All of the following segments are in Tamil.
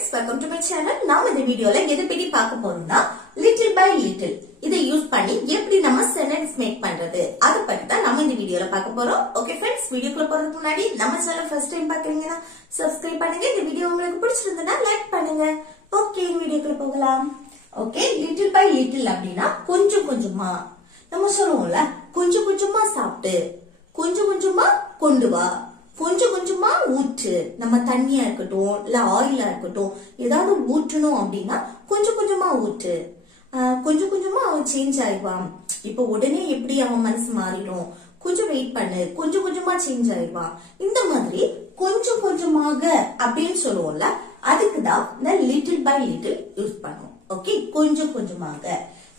friends, welcome to my channel. நாம இந்த வீடியோல எதை பத்தி பார்க்க போறோம்னா little by little இதை யூஸ் பண்ணி எப்படி நம்ம சென்டென்ஸ் மேக் பண்றது அத பத்தி தான் நம்ம இந்த வீடியோல பார்க்க போறோம். ஓகே फ्रेंड्स, வீடியோக்குள்ள போறதுக்கு முன்னாடி நம்ம சேனலை ஃபர்ஸ்ட் டைம் பார்க்கறீங்கன்னா சப்ஸ்கிரைப் பண்ணுங்க. இந்த வீடியோ உங்களுக்கு பிடிச்சிருந்தா லைக் பண்ணுங்க. ஓகே, வீடியோக்குள்ள போகலாம். ஓகே, little by little அப்படினா கொஞ்சம் கொஞ்சமா நம்ம சொல்லுவோம்ல, கொஞ்சம் கொஞ்சமா சாப்பிட்டு கொஞ்சம் கொஞ்சமா கொண்டு வா, கொஞ்சம் கொஞ்சமா ஊற்று. நம்ம தண்ணியா இருக்கட்டும் இல்ல ஆயிலா இருக்கட்டும் ஏதாவது ஊற்றணும் அப்படின்னா கொஞ்சம் கொஞ்சமா ஊற்று. கொஞ்சம் கொஞ்சமா அவன் சேஞ்ச் ஆயிடுவான். இப்ப உடனே எப்படி அவன் மனசு மாறிடும், கொஞ்சம் வெயிட் பண்ணு, கொஞ்சம் கொஞ்சமா சேஞ்ச் ஆயிடுவான். இந்த மாதிரி கொஞ்சம் கொஞ்சமாக அப்படின்னு சொல்லுவோம்ல, அதுக்குதான் இந்த லிட்டில் பை லிட்டில் யூஸ் பண்ணுவோம். ஓகே, கொஞ்சம் கொஞ்சமாக.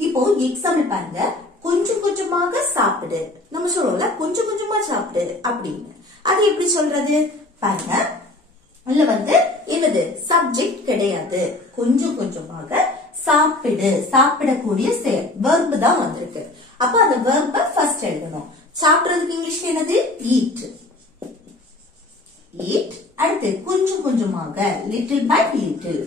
இப்போ எக்ஸாம்பிள் பாருங்க, கொஞ்சம் கொஞ்சமாக சாப்பிடு. நம்ம சொல்லுவோம்ல கொஞ்சம் கொஞ்சமா சாப்பிடு அப்படின்னு. அது எப்படி சொல்றது பாருங்க. இல்ல என்னது சப்ஜெக்ட் கிடையாது, கொஞ்சம் கொஞ்சமாக சாப்பிடு, சாப்பிடக்கூடிய வெர்ப் தான் வந்திருக்கு. அப்ப அந்த வெர்ப ஃபர்ஸ்ட் எழுதணும். சாப்பிடுறதுக்கு இங்கிலீஷ்ல என்னது ஈட், ஈட். அடுத்து கொஞ்சம் கொஞ்சமாக லிட்டில் பை லிட்டில்.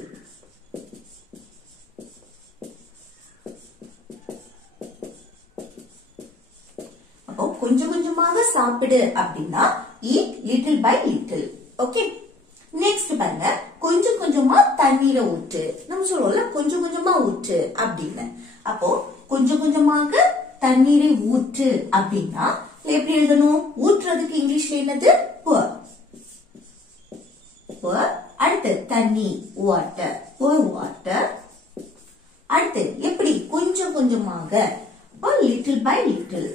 அப்போ கொஞ்சம் கொஞ்சமாக சாப்பிடு அப்படின்னா eat little by little. Okay, next பாருங்க, கொஞ்சம் கொஞ்சமா தண்ணீரை ஊற்று. நம்ம சொல்லுவோம்ல கொஞ்சம் கொஞ்சமா ஊற்று அப்படின்னு. அப்போ கொஞ்சம் கொஞ்சமாக தண்ணீரை ஊற்று அப்படின்னா எப்படி எழுதணும்? ஊற்றுறதுக்கு இங்கிலீஷ்ல என்னது pour. pour. அடுத்து தண்ணி வாட்டர், pour water. அடுத்து எப்படி கொஞ்சம் கொஞ்சமாக little by little.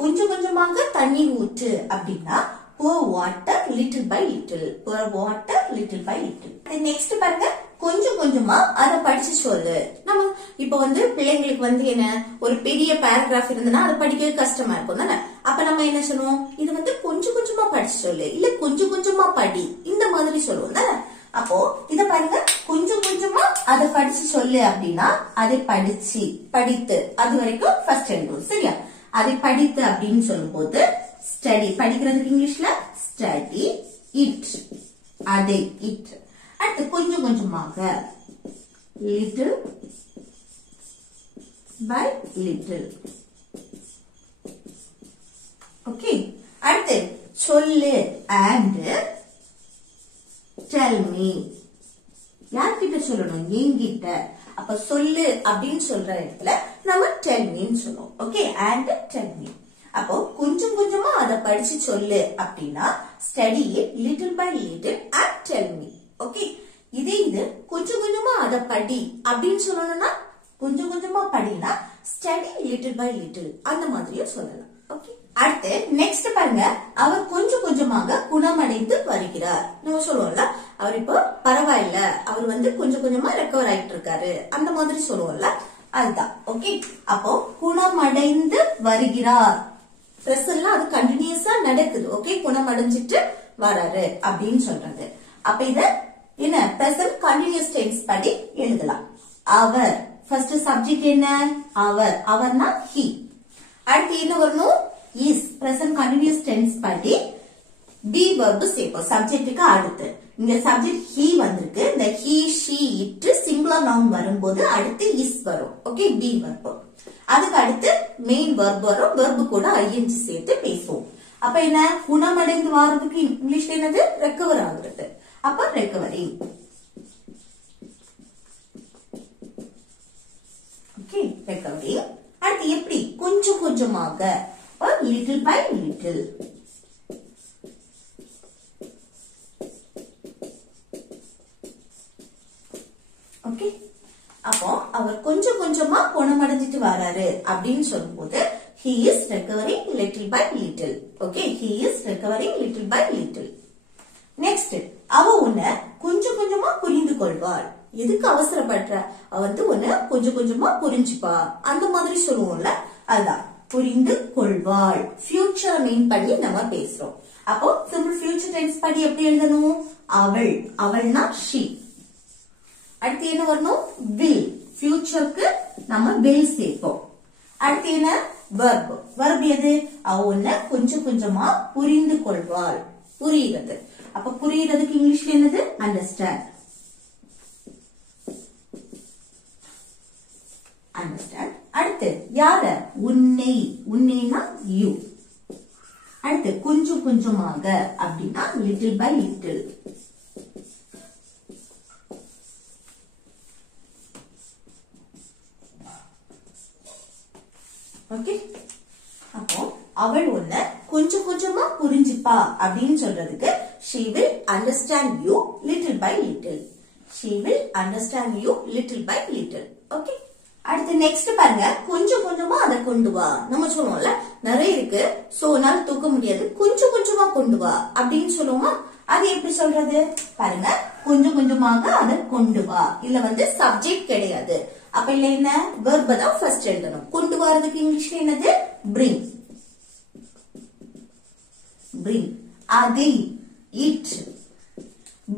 கொஞ்சம் கொஞ்சமாக தண்ணீர் ஊற்று அப்படின்னா pour water little by little, pour water little by little. Next பாருங்க, கொஞ்சம் கொஞ்சமா அத படிச்சு சொல்லு. நம்ம இப்ப பிள்ளைங்களுக்கு என்ன ஒரு பெரிய பேராகிராஃப் இருந்ததுன்னா அதை படிக்கிறது கஷ்டமா இருக்கும் தானே. அப்ப நம்ம என்ன சொல்லுவோம், இது கொஞ்சம் கொஞ்சமா படிச்சு சொல்லு, இல்ல கொஞ்சம் கொஞ்சமா படி, இந்த மாதிரி சொல்லுவோம் தானே. அப்போ இத பாருங்க, கொஞ்சம் கொஞ்சமா அதை படிச்சு சொல்லு அப்படின்னா அதை படித்து அது வரைக்கும் ஃபர்ஸ்ட் எழுதுவோம். சரியா? அதை படித்து அப்படின்னு சொல்லும் போது ஸ்டடி, படிக்கிறதுக்கு இங்கிலீஷ்ல ஸ்டடி இட், அதை இட். அடுத்து கொஞ்சம் கொஞ்சமாக லிட்டில் பை லிட்டில். ஓகே, அடுத்து சொல்லு and tell me. யார்கிட்ட சொல்லணும்? என்கிட்ட. அப்ப சொல்லு அப்படின்னு சொல்ற இடத்துல நம்ம tell me சொல்லுவோம். Okay, and tell me. அப்போ கொஞ்சம் கொஞ்சமா அத படிச்சு சொல்லு அப்படின்னா study it little by little and tell me. Okay, இது கொஞ்சம் கொஞ்சமா அத படி அப்படின்னு சொல்லணும்னா கொஞ்சம் கொஞ்சமா படினா study little by little அந்த மாதிரியும் சொல்லலாம். ஓகே, அடுத்து நெக்ஸ்ட் பாருங்க, அவர் கொஞ்சம் கொஞ்சமாக குணமடைந்து வருகிறார். நம்ம சொல்லுவோம்ல, அவர் இப்போ பரவாயில்ல, அவர் கொஞ்சம் கொஞ்சமா ரெக்கவர் ஆயிட்டு இருக்காரு, அந்த மாதிரி சொல்லுவோம்ல, அதுதான். ஓகே, அப்போ குணமடைந்து வருகிறார் பிரசன்ட்ல அது கண்டினியூஸா நடக்குது. ஓகே, குணமடைஞ்சிட்டு வராரு அப்படின்னு சொல்றது. அப்ப இத என்ன பிரசன்ட் கண்டினியூஸ் டென்ஸ் படி எழுதலாம். அவர் ஃபர்ஸ்ட் சப்ஜெக்ட் என்ன? அவர், அவர்னா he. அடுத்து என்ன வரணும்? is. present continuous tense படி be verb சேர்ப்போம் சப்ஜெக்ட்டுக்கு அடுத்து. இங்க சப்ஜெக்ட் he வந்திருக்கு. இந்த he, she, it singular noun வரும்போது அடுத்து is வரும். Okay, be verb. அதுக்கு அடுத்து மெயின் verb வரும். verb கூட ing சேர்த்து பேசுவோம். அப்ப என்ன? குணமடைந்து வாரதுக்கு இங்கிலீஷ்ல என்னது? ரெக்கவர் ஆகுறது. அப்ப ரெக்கவரி. Okay, recovery. அடுத்து எப்படி? கொஞ்சம் கொஞ்சமாக little by little. ஓகே, அப்போ அவர் கொஞ்சம் கொஞ்சமா குணமடைஞ்சிட்டு வராரு அப்படின்னு சொல்லும்போது he is recovering little by little. Okay, he is recovering little by little. Next, அவ உன்னை கொஞ்சம் கொஞ்சமா புரிந்து கொள்வாள். எதுக்கு அவசரப்படுற? அவ உன்னை கொஞ்சம் கொஞ்சமா புரிஞ்சுப்பா, அந்த மாதிரி சொல்லுவோம்ல, அதுதான் புரிந்து கொள்வாள். ஃபியூச்சர் மீன் பண்ணி நம்ம பேசுறோம். அப்போ சிம்பிள் ஃபியூச்சர் டென்ஸ் படி எப்படி எழுதணும்? அவள், அவள்னா she. அடுத்து என்ன வரணும்? will. ஃபியூச்சருக்கு நம்ம will சேர்ப்போம். அடுத்து என்ன? verb. verb எது? அவன கொஞ்சம் கொஞ்சமா புரிந்து கொள்வாள். புரியுறது. அப்ப புரியுறதுக்கு இங்கிலீஷ்ல என்னது? understand. understand. அடுத்து யார? உன்னை. உன்னைனா you. அடுத்து கொஞ்சம் கொஞ்சமாக அப்படின்னா little by little. ஓகே. அப்போ அவள் உன்னை கொஞ்சம் கொஞ்சமா புரிஞ்சுப்பா அப்படின்னு சொல்றதுக்கு she will understand you little by little. she will understand you little by little. Okay. அடுத்து நெக்ஸ்ட் பாருங்க, கொஞ்சம் கொஞ்சமா அதை கொண்டு வா. நம்ம சொல்லுவோம்ல, நிறைய இருக்கு சோ நாள் தூக்க முடியாது, கொஞ்சம் கொஞ்சமா கொண்டு வா அப்படின்னு சொல்லுவோமா? அது எப்படி சொல்றது பாருங்க, கொஞ்சம் கொஞ்சமாக அதை கொண்டு வா. இல்ல சப்ஜெக்ட் கிடையாது. அப்ப இல்ல என்ன, verb தான் ஃபர்ஸ்ட் எழுதணும். கொண்டு வரதுக்கு இங்கிலீஷ்ல என்னது? bring. bring. அதை it.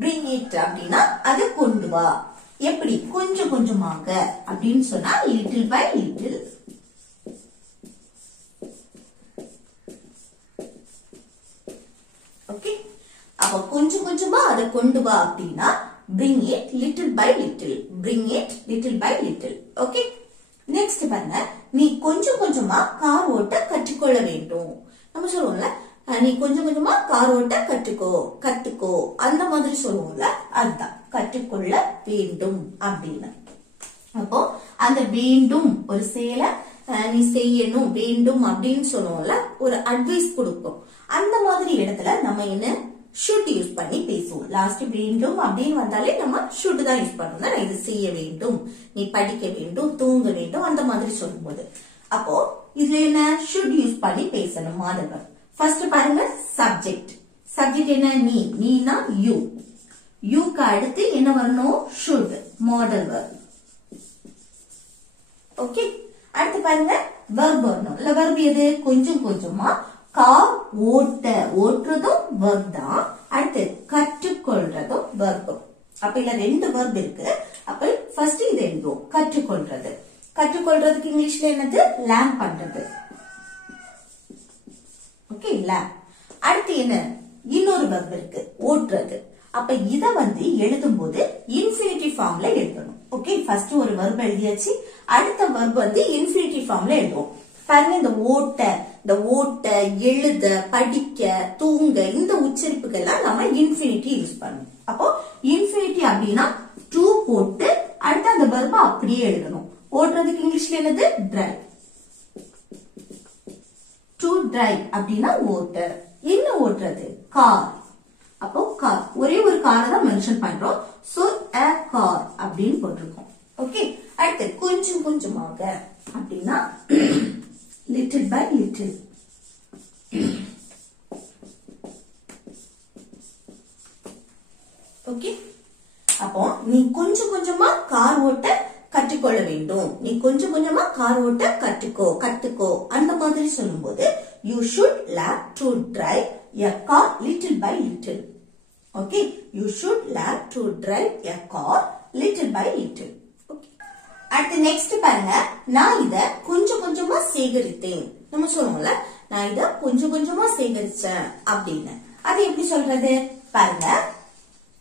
bring it அப்படின்னா அதை கொண்டு வா. எப்படி? கொஞ்சம் கொஞ்சமாக அப்படின்னு சொன்னா little by little. ஓகே. அப்ப கொஞ்சம் கொஞ்சமா அதை கொண்டு வா அப்படின்னா bring it little by little. bring it little by little. Okay. Next பாருங்க, நீ கொஞ்சம் கொஞ்சமா கார் ஓட்ட கற்றுக்கொள்ள வேண்டும். நம்ம சொல்லுவோம்ல, நீ கொஞ்சம் கொஞ்சமா கார் ஓட்ட கத்துக்கோ அந்த மாதிரி சொல்லுவோம்ல, அதுதான் கற்றுக்கொள்ள வேண்டும் அப்படின்னு. அப்போ அந்த வேண்டும் ஒரு செயலை நீ செய்யணும் வேண்டும் அப்படின்னு சொல்லுவோம்ல, ஒரு அட்வைஸ் கொடுக்கும். அந்த மாதிரி இடத்துல நம்ம என்ன should யூஸ் பண்ணி பேசுவோம். லாஸ்ட் வேண்டும் அப்படின்னு வந்தாலே நம்ம should தான் யூஸ் பண்ணுவோம். நான் இது செய்ய வேண்டும், நீ படிக்க வேண்டும், தூங்க வேண்டும் அந்த மாதிரி சொல்லும்போது. அப்போ இதுல என்ன should யூஸ் பண்ணி பேசணும். மாடல் ஃபர்ஸ்ட் பாருங்க, சப்ஜெக்ட். சப்ஜெக்ட் என்ன? நீ. நீனா you. யூக்கு அடுத்து என்ன வரணும்? should. Model verb. ஓகே. அடுத்து பாருங்க, verb வரணும். இல்ல verb எது? கொஞ்சம் கொஞ்சமா கார் ஓட்டுறதும் verb தான். அடுத்து கற்றுக்கொள்றதும் verb. அப்ப இல்ல ரெண்டு verb இருக்கு. அப்ப ஃபர்ஸ்ட் இது எழுதுவோம், கற்றுக்கொள்றது. கற்றுக்கொள்றதுக்கு இங்கிலீஷ்ல என்னது? லேர்ன் பண்றது. Okay, learn. அடுத்து என்ன? இன்னொரு verb இருக்கு, ஓட்டுறது. அப்ப இத எழுதும் போது இன்ஃபினிட்டிவ் ஃபார்ம்ல எழுதணும். ஓகே, ஃபர்ஸ்ட் ஒரு verb எழுதியாச்சு. அடுத்த verb இன்ஃபினிட்டிவ் ஃபார்ம்ல எழுதுவோம். பாருங்க, இந்த ஓட்ட, எழுத, படிக்க, தூங்க இந்த உச்சரிப்புக்கெல்லாம் நம்ம இன்ஃபினிட்டி யூஸ் பண்ணுவோம். அப்போ இன்ஃபினிட்டி அப்படின்னா டு போட்டு அடுத்து அந்த verb அப்படியே எழுதணும். ஓட்டுறதுக்கு இங்கிலீஷ்ல என்னது? டிரைவ். டு டிரைவ் அப்படின்னா ஓட்டர். என்ன ஓட்டுறது? கார். அப்போ கார், ஒரே ஒரு காரை தான் மென்ஷன் பண்றோம். சோ a car அப்படின்னு போட்டிருக்கோம். ஓகே. அடுத்து கொஞ்சம் கொஞ்சமாக அப்படின்னா little by little. ஓகே. அப்போ நீ கொஞ்சம் கொஞ்சமா கார் ஓட்ட கற்றுக்கொள்ள வேண்டும். நீ கொஞ்சம் கொஞ்சமா கார் ஓட்ட கத்துக்கோ அந்த மாதிரி சொல்லும்போது you should learn to drive a car little by little. Okay, you should learn to drive a car little by little. Okay. அடுத்து நெக்ஸ்ட் பாருங்க, நான் இத கொஞ்சம் கொஞ்சமா சேகரித்தேன். நம்ம சொல்லுவோம்ல, நான் இத கொஞ்சம் கொஞ்சமா சேகரிச்சேன் அப்படின்னு. அது எப்படி சொல்றது பாருங்க,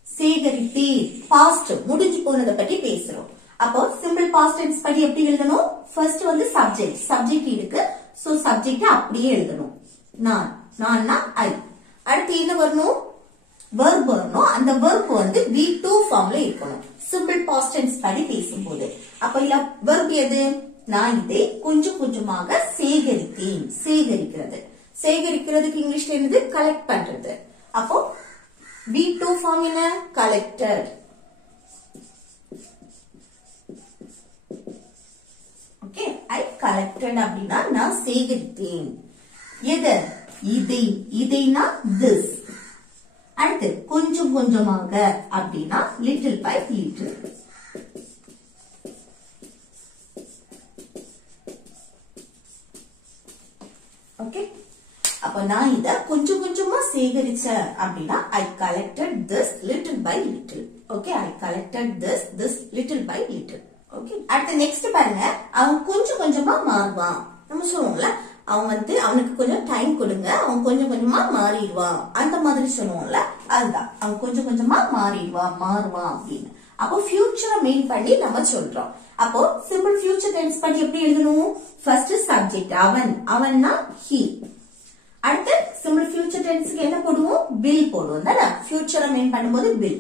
சேகரித்தேன் பாஸ்ட் முடிஞ்சு போனதை பத்தி பேசுறோம். அப்போ சிம்பிள் பாஸ்ட் டென்ஸ் படி எப்படி எழுதணும்? ஃபர்ஸ்ட் சப்ஜெக்ட் இருக்கு. சோ சப்ஜெக்ட் அப்படியே எழுதணும். நான்னா ஐ. அடுத்து என்ன வரணும்? verb வரணும். அந்த verb V2 ஃபார்ம்ல இருக்கணும். சிம்பிள் பாஸ்ட் டென்ஸ் படி பேசும்போது. அப்ப இல்ல verb எது? நான் இதை கொஞ்சம் கொஞ்சமாக சேகரித்தேன். சேகரிக்கிறதுக்கு இங்கிலீஷ்ல என்னது? கலெக்ட் பண்றது. அப்போ V2 ஃபார்ம் என்ன? கலெக்டட். ஓகே, ஐ கலெக்டட் அப்படின்னா நான் சேகரித்தேன். எது? இதைனா this. அடுத்து கொஞ்சம் கொஞ்சமாக அப்படின்னா little by little. ஓகே. அப்ப நான் இத கொஞ்சம் கொஞ்சமா சேகரிச்சேன் அப்படின்னா I collected this little by little. Okay, I collected this little by little. Okay. அடுத்து நெக்ஸ்ட் பாருங்க, அவன் கொஞ்சம் கொஞ்சமா மாறுவான். நம்ம நம்ம சொல்லுவோம்ல அவன் வந்து அவனுக்கு கொஞ்சம் டைம் கொடுங்க அவன் கொஞ்சம் கொஞ்சமா மாறிடுவான் அந்த மாதிரி சொல்லுவோம்ல அதுதான் அவன் கொஞ்சம் கொஞ்சமா மாறுவான் அப்படின்னு அப்போ ஃபியூச்சரை மீன் பண்ணி நம்ம சொல்றோம் அப்போ சிம்பிள் ஃபியூச்சர் டென்ஸ் பண்ணி எப்படி எழுதணும் ஃபர்ஸ்ட் சப்ஜெக்ட் அவன்னா he அடுத்து சிம்பிள் ஃபியூச்சர் டென்ஸ்க்கு என்ன போடுவோம் will போடுவோம் தானே ஃபியூச்சரை மீன் பண்ணும்போது will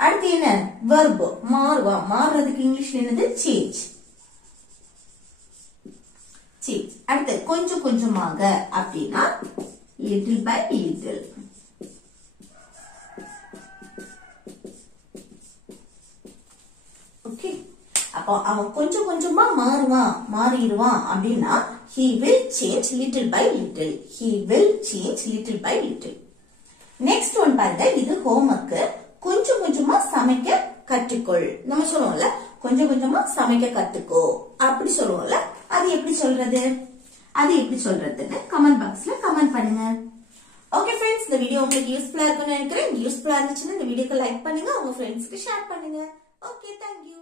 அடுத்து என்ன verb மாறுறதுக்கு இங்கிலீஷ்ல என்னது change அடுத்து கொஞ்சம் கொஞ்சமாக அப்படின்னா little by little ஓகே அப்போ அவன் கொஞ்சம் கொஞ்சமா மாறிடுவான் அப்படின்னா he will change little by little next one பாருங்க இது ஹோம்வொர்க் கொஞ்சம் கொஞ்சமா சமைக்க கற்றுக்கொள் நம்ம சொல்லுவோம்ல கொஞ்சம் கொஞ்சமா சமைக்க கத்துக்கோ அப்படி சொல்லுவோம்ல அது எப்படி சொல்றதுன்னு கமெண்ட் பாக்ஸ்ல கமெண்ட் பண்ணுங்க ஓகே फ्रेंड्स இந்த வீடியோ உங்களுக்கு யூஸ்ஃபுல்லா இருக்கும்னு நினைக்கிறேன் யூஸ்ஃபுல்லா இருந்துச்சுன்னா இந்த வீடியோக்கு லைக் பண்ணுங்க உங்க ஃப்ரெண்ட்ஸ்க்கு ஷேர் பண்ணுங்க ஓகே थैंक यू